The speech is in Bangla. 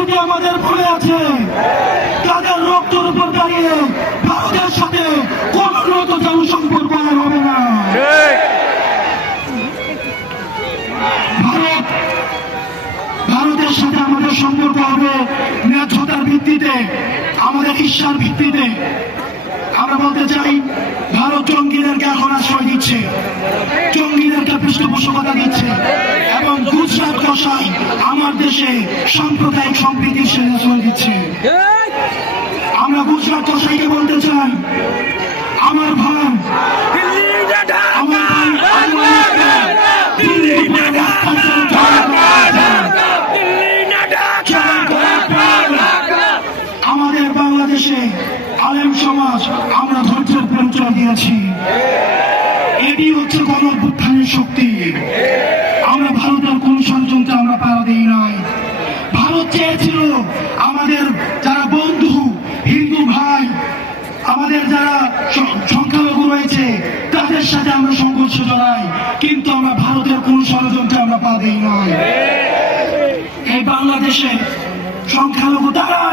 স্মৃতি আমাদের ভুলে আছে, তাদের রক্তের উপর দাঁড়িয়ে ভারতের সাথে কোন উন্নত জনসম্পর্ক আর হবে না। ভারতের সাথে আমাদের সম্পর্ক হবে ন্যায্যতার ভিত্তিতে, আমাদের ঈর্ষার ভিত্তিতে। আমরা বলতে চাই, ভারত জঙ্গিদেরকে এখন আশ্রয় দিচ্ছে, জঙ্গিদেরকে পৃষ্ঠপোষকতা দিচ্ছে এবং গুজরাট কষাই আমার দেশে সাম্প্রদায়িক সম্প্রীতির আশ্রয় দিচ্ছে। আমরা গুজরাট কষাইকে বলতে চাই, আমার ভাই, আমাদের বাংলাদেশে আলেম সমাজ আমরা ধৈর্যের পরিচয় দিয়েছি। এটি হচ্ছে গণঅভ্যুত্থানের শক্তি। আমরা ভারতের কোন ষড়যন্ত্রে আমরা পাড়া দিই নাই। ভারত চেয়েছিল আমাদের যারা বন্ধু হিন্দু ভাই, আমাদের যারা সংখ্যালঘু রয়েছে তাদের সাথে আমরা সংঘর্ষ জড়াই, কিন্তু আমরা ভারতের কোন ষড়যন্ত্রে আমরা পা দিই নাই। এই বাংলাদেশে সংখ্যালঘু তারা